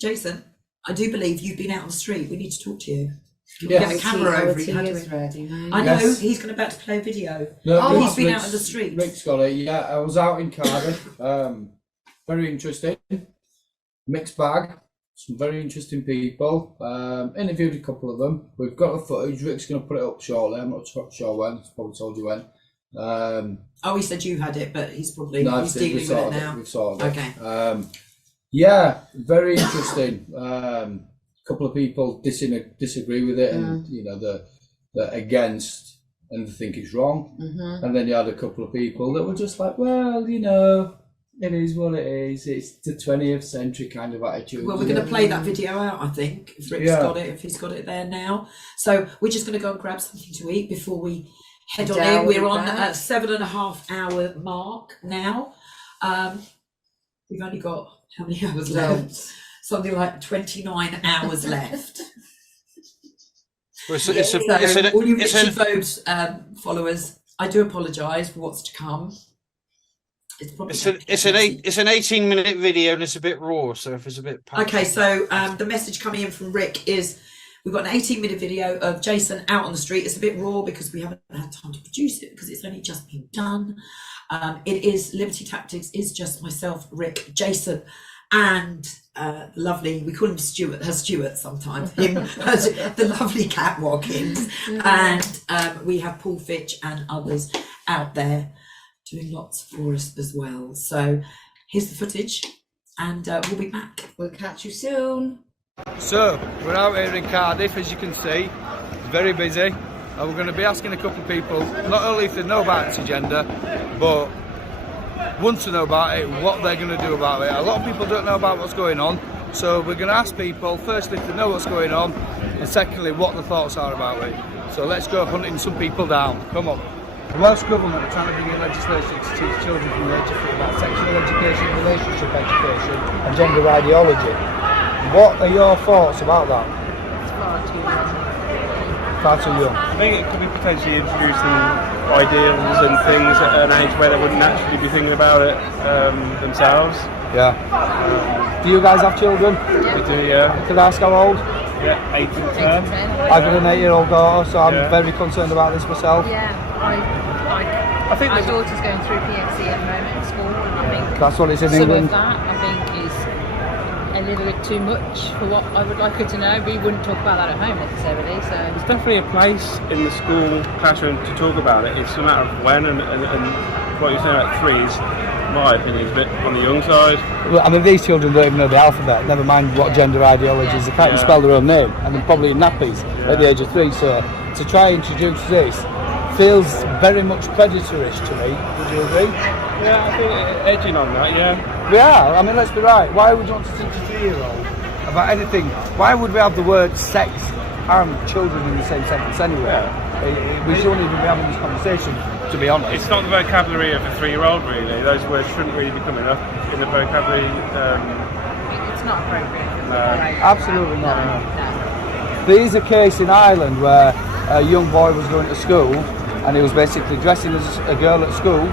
Jason, I do believe you've been out on the street. We need to talk to you. Can Yes. we get a camera over you? I know, Yes. he's about to play a video. No, he's been out on the street. Rick's got it, yeah. I was out in Cardiff. Very interesting. Mixed bag. Some very interesting people. Interviewed a couple of them. We've got the footage. Rick's going to put it up shortly. I'm not sure when. He's probably told you when. He said you had it, but he's probably no, he's dealing with it now. We've sorted okay. it. Yeah, very interesting. Couple of people disagree with it, and they're against and they think it's wrong. And then you had a couple of people that were just like, well, it is what it is. It's the 20th century kind of attitude. Well, we're going to play that video out, I think, if Rick's got it, if he's got it there now. So we're just going to go and grab something to eat before we head on in. We're on a 7.5 hour mark now. We've only got how many hours left? Something like 29 hours left. All you Richard Vogue's followers, I do apologise for what's to come. It's an 18-minute video and it's a bit raw, so if it's a bit okay, so the message coming in from Rick is we've got an 18-minute video of Jason out on the street. It's a bit raw because we haven't had time to produce it because it's only just been done. It is Liberty Tactics is just myself, Rick, Jason, and lovely, we call him Stuart sometimes, him, the lovely Cat Watkins, and we have Paul Fitch and others out there doing lots for us as well. So here's the footage, and we'll be back. We'll catch you soon. So we're out here in Cardiff, as you can see. It's very busy, and we're going to be asking a couple of people not only if they know about this agenda, but want to know about it, what they're going to do about it. A lot of people don't know about what's going on, so we're going to ask people firstly if they know what's going on, and secondly what the thoughts are about it. So let's go hunting some people down. Come on. The Welsh Government are trying to bring in legislation to teach children from the age of 3 about sexual education, relationship education and gender ideology. What are your thoughts about that? It's far too young. Far too young. I think it could be potentially introducing ideals and things at an age where they wouldn't naturally be thinking about it themselves. Yeah. Do you guys have children? We do, yeah. Could I ask how old? Yeah, 8 and 10. I've got an 8-year-old daughter, so I'm very concerned about this myself. Yeah, I think my daughter's going through PXC at the moment in school, and I think that's what it's in some England. of that I think is a little bit too much for what I would like her to know. We wouldn't talk about that at home necessarily, so there's definitely a place in the school classroom to talk about it. It's a matter of when, and what you're saying about 3 is, in my opinion, is a bit on the young side. Well, I mean, these children don't even know the alphabet, never mind what gender ideology is. They can't even spell their own name, and they're probably in nappies at the age of 3. So to try and introduce this feels very much predatorish to me. Would you agree? Yeah, I think edging on that, yeah. We are. I mean, let's be right. Why would you want to teach a 3-year-old about anything? Why would we have the word sex and children in the same sentence anyway? Yeah. We shouldn't even be having this conversation, to be honest. It's not the vocabulary of a 3-year-old, really. Those words shouldn't really be coming up in the vocabulary. it's not appropriate. Absolutely not. No. There is a case in Ireland where a young boy was going to school and he was basically dressing as a girl at school.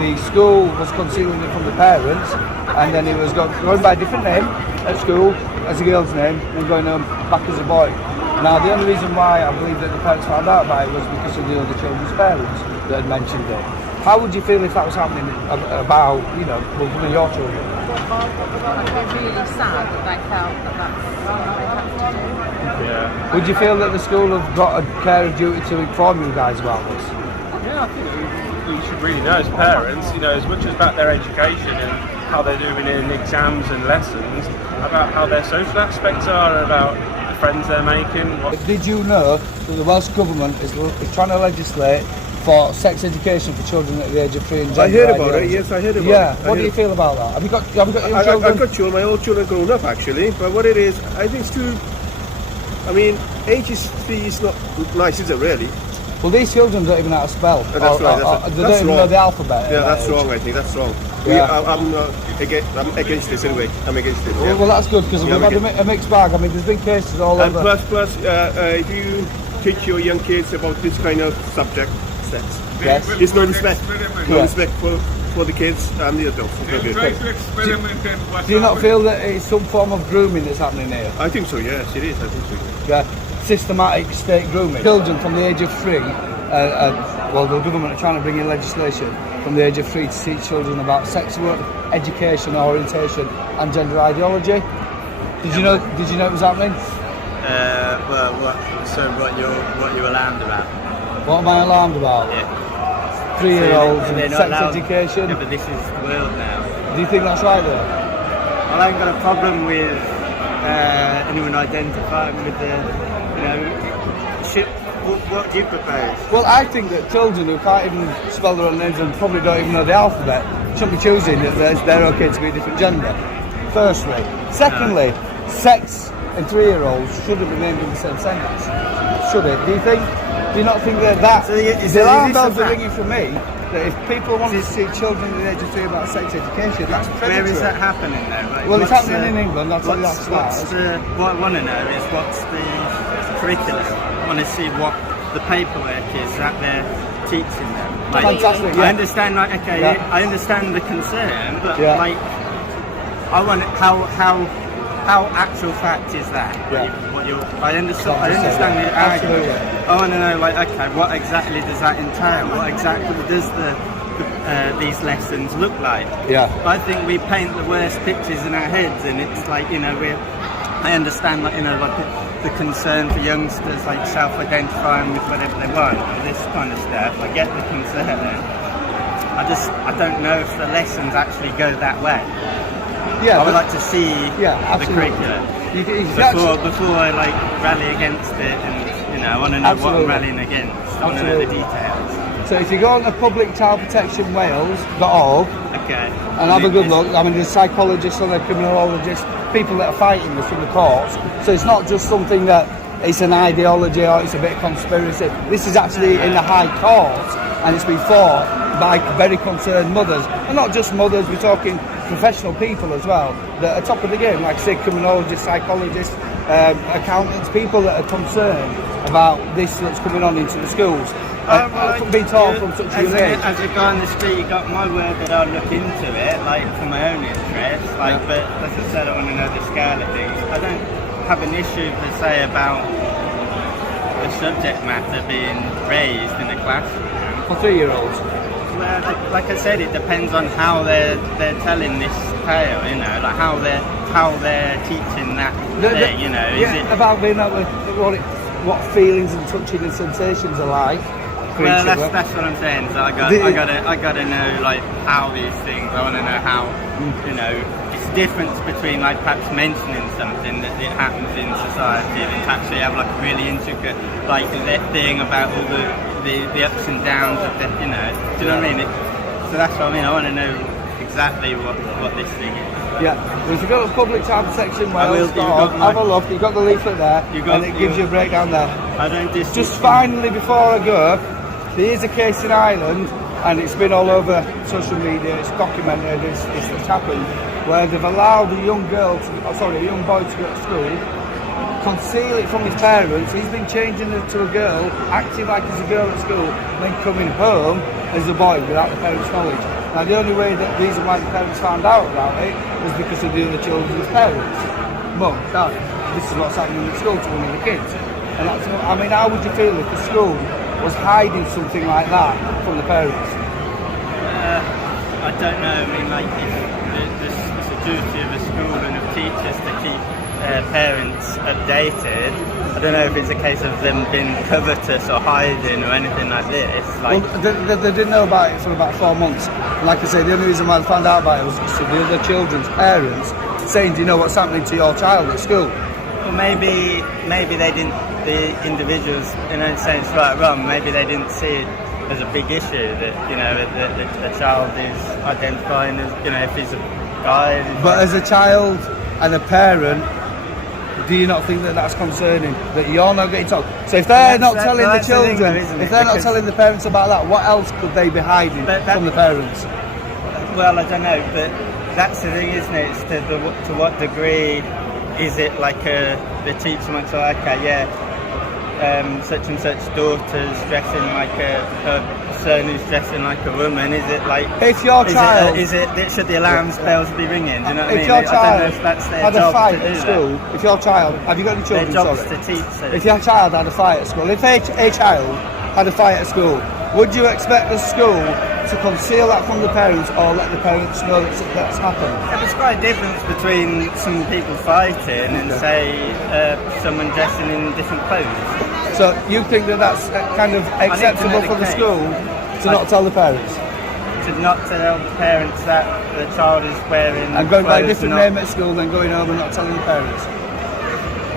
The school was concealing it from the parents, and then he was going by a different name at school as a girl's name and going home back as a boy. Now, the only reason why I believe that the parents found out about it was because of the other children's parents that had mentioned it. How would you feel if that was happening about, one of your children? I'd be really sad that they felt that that's what they have to do. Yeah. Would you feel that the school have got a care of duty to inform you guys about this? Yeah, I think we should really know as parents, as much as about their education and how they're doing in exams and lessons, about how their social aspects are, about the friends they're making. Did you know that the Welsh Government is trying to legislate for sex education for children at the age of 3 and gender I heard about ideology? it, yes, I heard about it. Yeah, what do you feel about that? Have you got young children? I've got children, my old children grown up actually, but what it is, I think it's too, age is 3 is not nice, is it really? Well, these children don't even know how to spell. That's right. They don't even know the alphabet. Yeah, that's wrong. I think that's wrong. Yeah. I'm against this anyway. I'm against it. Yeah. Well, that's good because we've had a mixed bag. I mean, there's been cases all over. Plus, if you teach your young kids about this kind of subject, sex, yes, it's no respectful for the kids and the adults. It's not good. Do you not feel that it's some form of grooming that's happening here? I think so, yes, it is. I think so. Yeah, systematic state grooming. Children from the age of 3, well, the government are trying to bring in legislation from the age of 3 to teach children about sexual education, orientation, and gender ideology. Did you know it was happening? What you're alarmed about? What am I alarmed about? Yeah. 3-year-olds So and they're not sex allowed- education. Yeah, but this is the world now. Do you think that's right though? Well, I ain't got a problem with anyone identifying with the, what do you propose? Well, I think that children who can't even spell their own names and probably don't even know the alphabet shouldn't be choosing that they're okay to be a different gender. Firstly. Secondly, sex and 3-year-olds shouldn't be named in the same sentence. Should it? Do you think? Do you not think that the alarm bells are ringing for me that if people want to see children at the age of 3 about sex education, that's predatory. Where is that happening though? Like, Well, it's happening in England. I'll tell you that what starts. I want to know is what's the curriculum. I want to see what the paperwork is that they're teaching them. Like, Fantastic. Yeah. I understand, I understand the concern, but Yeah. I want how actual fact is that? Yeah. I understand the argument. Absolutely. I want to know, what exactly does that entail? What exactly does these lessons look like? Yeah. I think we paint the worst pictures in our heads, and it's I understand, the concern for youngsters, self-identifying with whatever they want, this kind of stuff. I get the concern. I don't know if the lessons actually go that way. Yeah, I would like to see the absolutely. curriculum Exactly. before I rally against it, and I want to know what I'm rallying against. I want to know the details. So if you go on the publicchildprotectionwales.org Okay. and have a good look, I mean there's psychologists and there's criminologists, people that are fighting this in the courts. So it's not just something that it's an ideology or it's a bit of conspiracy. This is actually in the High Court and it's been fought by very concerned mothers. And not just mothers, we're talking professional people as well that are top of the game, like say criminologists, psychologists, accountants, people that are concerned about this that's coming on into the schools. Being taught from such a young age. As a guy on the street, you got my word that I'll look into it, for my own interest. But as I said, I want to know the scale of things. I don't have an issue per se about the subject matter being raised in the classroom. For 3-year-olds. Well, like I said, it depends on how they're telling this tale. How they're teaching that thing. Is it about being able to what feelings and touching and sensations are like. Well, that's what I'm saying. So I gotta know how these things. I want to know how it's difference between perhaps mentioning something that it happens in society and to actually have a really intricate thing about all the ups and downs of the do you know what I mean? So that's what I mean. I want to know exactly what this thing is. Yeah, well, if you go to public child protection Wales, have a look, you've got the leaflet there, and it gives you a breakdown there. I don't Just finally, before I go, there is a case in Ireland, and it's been all over social media, it's documented, it's happened, where they've allowed a young boy to go to school, conceal it from his parents. He's been changing to a girl, acting like he's a girl at school, and then coming home as a boy without the parents' knowledge. Now, the only reason why the parents found out about it was because of the other children's parents. Mum, Dad, this is what's happening at school to one of the kids. And how would you feel if the school was hiding something like that from the parents? I don't know. It's a duty of a school and of teachers to keep parents updated. I don't know if it's a case of them being covetous or hiding or anything like this. Well, they didn't know about it for about 4 months. Like I say, the only reason why they found out about it was because of the other children's parents saying, do you know what's happening to your child at school? Well, maybe they didn't, the individuals, saying it's right or wrong, maybe they didn't see it as a big issue that, that a child is identifying as, if he's a guy. But as a child and a parent, do you not think that that's concerning? That you're not getting told? So if they're not telling the children, if they're not telling the parents about that, what else could they be hiding from the parents? Well, I don't know, but that's the thing, isn't it? It's to what degree is it the teacher might say, okay, yeah, such and such daughter's dressing like a son who's dressing like a woman, is it like... If your child... should the alarm bells be ringing? Do you know what I mean? If your child I don't know if that's their had a job fight to do at school, that. if your child... Have you got any children? Their job's Sorry. to teach. So If your child had a fight at school, if a child had a fight at school, would you expect the school to conceal that from the parents or let the parents know that's happened? There's quite a difference between some people fighting and, say, someone dressing in different clothes. So you think that that's kind of acceptable for the school to not tell the parents? To not tell the parents that the child is wearing And going by a clothes different not- name at school, then going home and not telling the parents?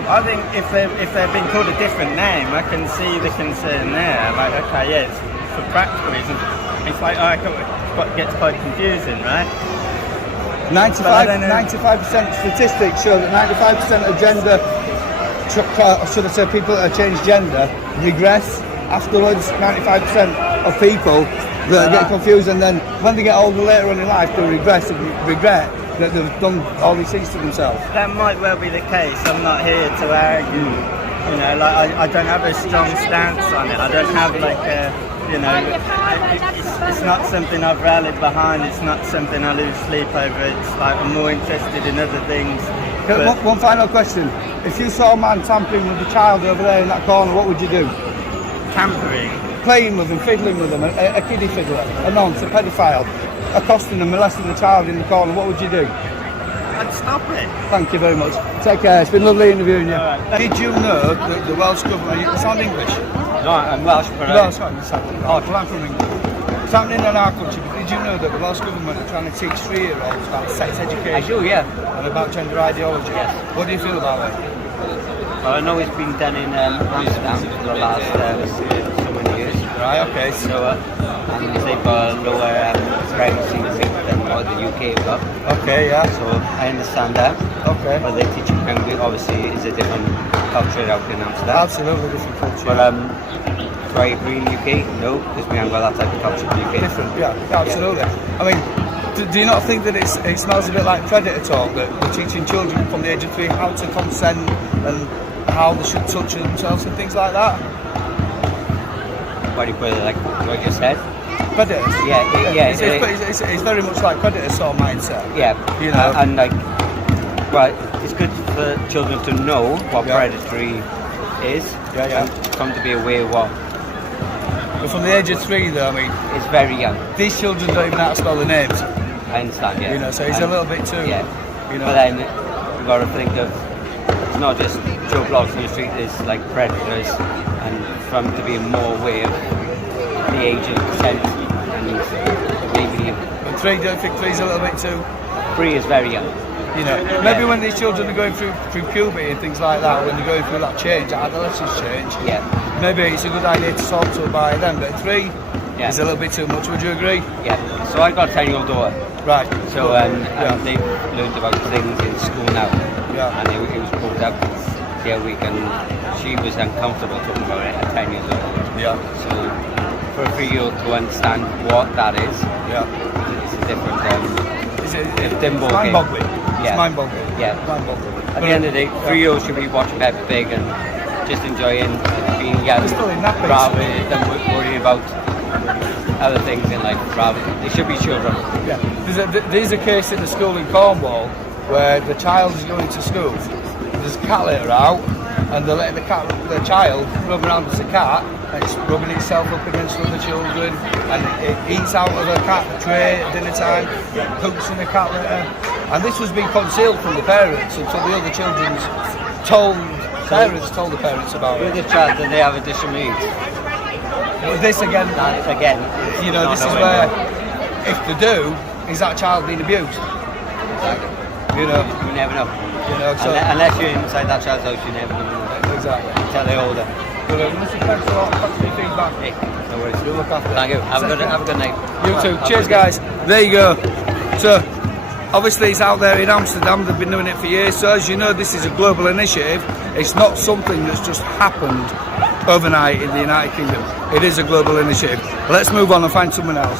I think if they've been called a different name, I can see the concern there. Like, okay, yeah, it's for practical reasons. It's like, it gets quite confusing, right? 95% statistics show that 95% of gender, should I say people that have changed gender, regress afterwards. 95% of people that get confused, and then when they get older later on in life, they regress and regret that they've done all these things to themselves. That might well be the case. I'm not here to argue. You know, like I don't have a strong stance on it. I don't have like a, you know, it's not something I've rallied behind. It's not something I lose sleep over. It's like I'm more interested in other things. One final question. If you saw a man tampering with a child over there in that corner, what would you do? Tampering? Playing with them, fiddling with them, a kiddie fiddler, a nonce, a paedophile, accosting and molesting the child in the corner, what would you do? I'd stop it. Thank you very much. Take care, it's been lovely interviewing you. Did you know that the Welsh government, you sound English? No, I'm Welsh, but Welsh, I'm from England. It's happening in our country, but did you know that the Welsh government are trying to teach 3-year-olds about sex education? I do, yeah. And about gender ideology? Yes. What do you feel about it? Well, I know it's been done in Amsterdam for the last so many years. Right, okay. So, and they've got a lower pregnancy rate than what the UK have got. Okay, yeah. So I understand that. Okay. But they teach Hungary obviously is a different culture out in Amsterdam. Absolutely different culture. But do I agree in the UK? No, because we haven't got that type of culture in the UK. Different, yeah, absolutely. Yeah. I mean, do you not think that it smells a bit like predator talk, that we're teaching children from the age of 3 how to consent and how they should touch themselves and things like that? What do you put it, like what you said? Predators? Yeah. It's very much like predator sort of mindset. Yeah, you know. And like, well, it's good for children to know what predatory is and come to be aware of what. But from the age of 3 though, I mean, it's very young. These children don't even know how to spell the names. I understand, yeah. You know, so he's a little bit too. Yeah. You know. But then you've got to think of it's not just Joe Blogs in the street. There's like predators, and for them to be more aware of the age of consent and maybe. But 3, don't think 3's a little bit too. 3 is very young. You know, maybe when these children are going through puberty and things like that, when they're going through that change, adolescence change, maybe it's a good idea to talk to them by then. But 3 is a little bit too much. Would you agree? Yeah. So I've got a 10-year-old daughter. Right. So and they've learned about things in school now. Yeah. And it was brought up the other week, and she was uncomfortable talking about it at 10 years old. Yeah. So for a 3-year-old to understand what that is, it's a different. It's mind-boggling. Yeah. It's mind-boggling. Yeah. Mind-boggling. At the end of the day, 3-years should be watching Peppa Pig and just enjoying being young, rather than worrying about other things in life. Rather, they should be children. Yeah. There's a case in the school in Cornwall where the child is going to school. There's a cat litter out, and they're letting the child rub around as a cat, and it's rubbing itself up against other children, and it eats out of a cat tray at dinner time, poops in the cat litter, and this was being concealed from the parents until the other children's told the parents about it. With the child, do they have additional needs? But this again, you know, this is where, if they do, is that child being abused? You know, you never know. You know, so unless you're inside that child's house, you never know. Exactly. Until they're older. Listen, thanks a lot. Thanks for your feedback. Hey, no worries. You look after. Thank you. Have a good night. You too. Cheers, guys. There you go. So, obviously, it's out there in Amsterdam. They've been doing it for years. So, as you know, this is a global initiative. It's not something that's just happened overnight in the United Kingdom. It is a global initiative. Let's move on and find someone else.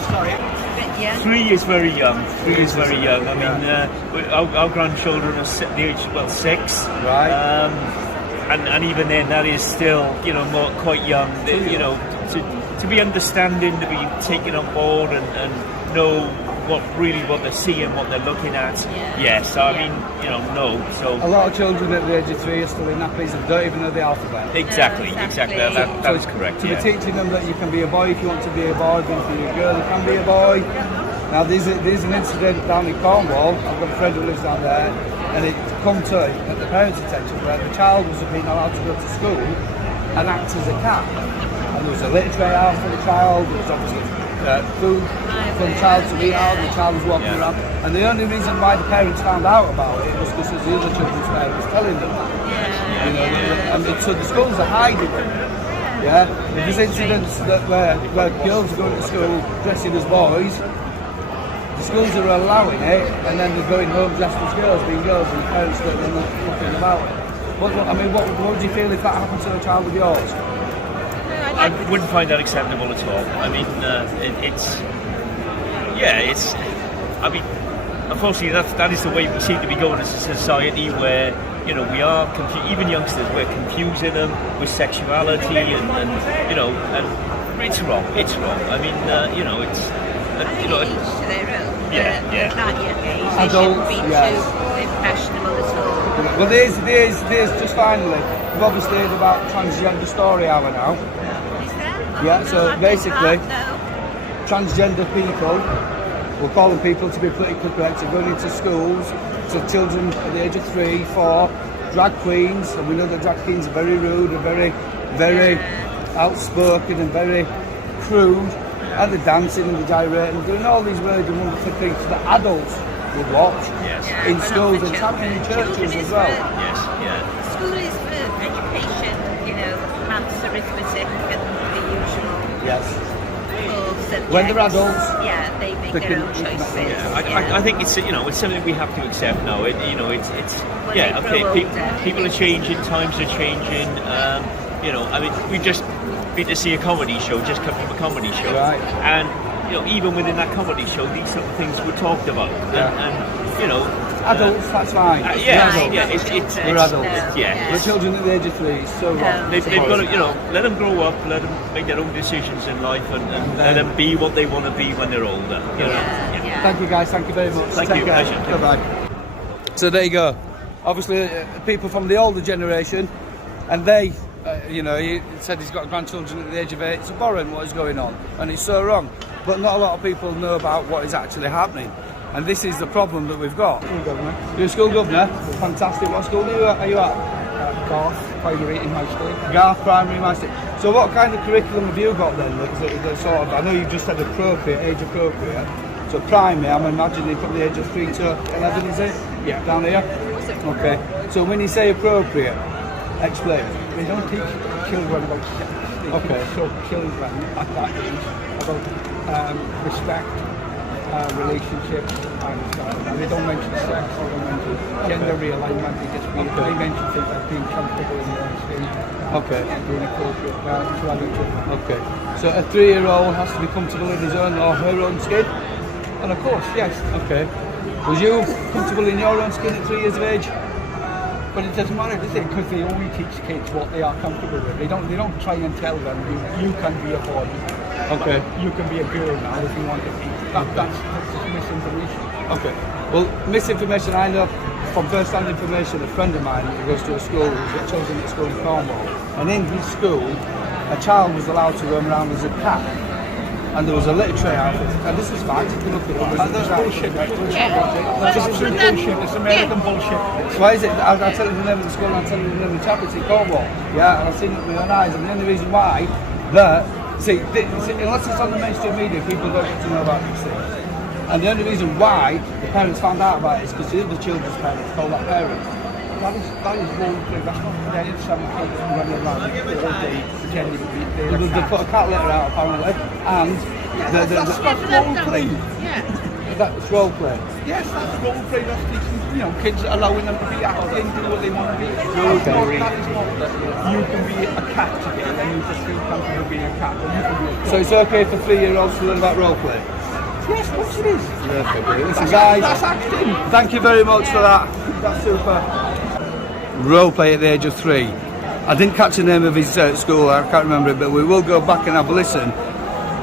3 is very young. 3 is very young. I mean, our grandchildren are the age 6. Right. And even then, that is still, quite young. to be understanding, to be taken on board, and know what they're seeing, what they're looking at. Yes, I mean, no. So a lot of children at the age of 3 are still in nappies and don't even know the alphabet. Exactly. That is correct. So we're teaching them that you can be a boy if you want to be a boy, but if you're a girl, you can be a boy. Now there's an incident down in Cornwall. I've got a friend who lives down there, and it come to at the parents' attention where the child was being allowed to go to school and act as a cat. And there was a litter tray out for the child. There was obviously food for the child to eat out. The child was walking around, and the only reason why the parents found out about it was because the other children's parents was telling them that. And so the schools are hiding them. Yeah, there's incidents where girls are going to school dressing as boys. The schools are allowing it, and then they're going home dressed as girls, being girls, and the parents don't know nothing about it. What would you feel if that happened to a child of yours? I wouldn't find that acceptable at all. I mean, unfortunately, that is the way we seem to be going as a society, where we are even youngsters. We're confusing them with sexuality, and it's wrong. It's wrong. I mean, it's each to their own. Yeah. Not your age. Adults, they shouldn't be too impressionable at all. Well, there's just finally, we've obviously heard about transgender story hour now. Is that? Yeah, so basically, No. transgender people, we're calling people to be politically correct, are going into schools to children at the age of 3, 4, drag queens, and we know that drag queens are very rude and very, very outspoken and very crude, and they're dancing and they're gyrating, doing all these really wonderful things that adults would watch in schools and traveling in churches as well. School is for education, maths, arithmetic, and the usual. Yes. Subjects. When they're adults, they make their own choices. I think it's it's something we have to accept now. People are changing, times are changing. I mean, we've just been to see a comedy show, just come from a comedy show, right. And even within that comedy show, these sort of things were talked about, and adults, that's fine. It's we're adults. We're children at the age of 3. It's so wrong. They've got to, let them grow up, let them make their own decisions in life, and let them be what they want to be when they're older. Thank you, guys. Thank you very much. Thank you. Pleasure. Bye-bye. So there you go. Obviously, people from the older generation, and they, he said he's got grandchildren at the age of 8. It's abhorrent what is going on, and it's so wrong. But not a lot of people know about what is actually happening. And this is the problem that we've got. You're a school governor? Fantastic. What school are you at? Garth Primary in High School. Garth Primary in High School. So what kind of curriculum have you got then? That sort of, I know you've just said appropriate, age appropriate. So primary, I'm imagining from the age of 3 to 11, is it? Yeah. Down here? Okay. So when you say appropriate, explain. They don't teach children about sex. They teach children at that age about respect, relationships, and they don't mention sex, they don't mention gender realignment, they mention things like being comfortable in their own skin, and being appropriate to other children. Okay. So a 3-year-old has to be comfortable in his own or her own skin? And of course, yes. Okay. Was you comfortable in your own skin at 3 years of age? But it doesn't matter, does it? Because they only teach kids what they are comfortable with. They don't try and tell them you can be a boy. Okay. You can be a girl now if you want to be. That's misinformation. Okay. Well, misinformation, I know from first-hand information, a friend of mine who goes to a school, who's got children at school in Cornwall, and in his school, a child was allowed to roam around as a cat. And there was a litter tray out, and this is fact, you can look at it. That's bullshit. That's absolute bullshit. It's American bullshit. Why is it? I'll tell you the name of the school, and I'll tell you the name of the chapel, in Cornwall. Yeah, and I've seen it with my own eyes, and the only reason why, unless it's on the mainstream media, people don't get to know about these things. And the only reason why the parents found out about it is because the other children's parents told that parent. That is role play. That's not pretending some kids running around all day pretending to be there. They put a cat litter out apparently, and that's role play. That's role play. Yes, that's role play. That's teaching, kids allowing them to be acting, do what they want to be. That is not. You can be a cat today, and you just feel comfortable being a cat. And you can be a dog. So it's okay for 3-year-olds to learn about role play? Yes, of course it is. Listen, guys, that's acting. Thank you very much for that. That's super. Role play at the age of 3. I didn't catch the name of his school, I can't remember it, but we will go back and have a listen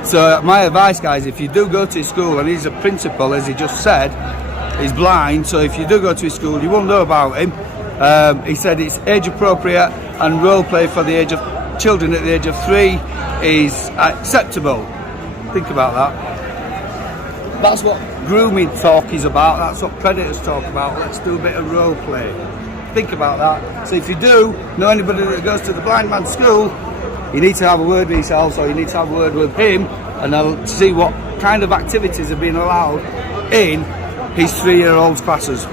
So my advice, guys, if you do go to his school, and he's a principal, as he just said, he's blind, so if you do go to his school, you won't know about him. He said it's age appropriate and role play for the age of children at the age of 3 is acceptable. Think about that. That's what grooming talk is about. That's what predators talk about. Let's do a bit of role play. Think about that. So if you do know anybody that goes to the blind man's school, you need to have a word with yourselves, or you need to have a word with him, and I'll see what kind of activities are being allowed in his 3-year-old's classes.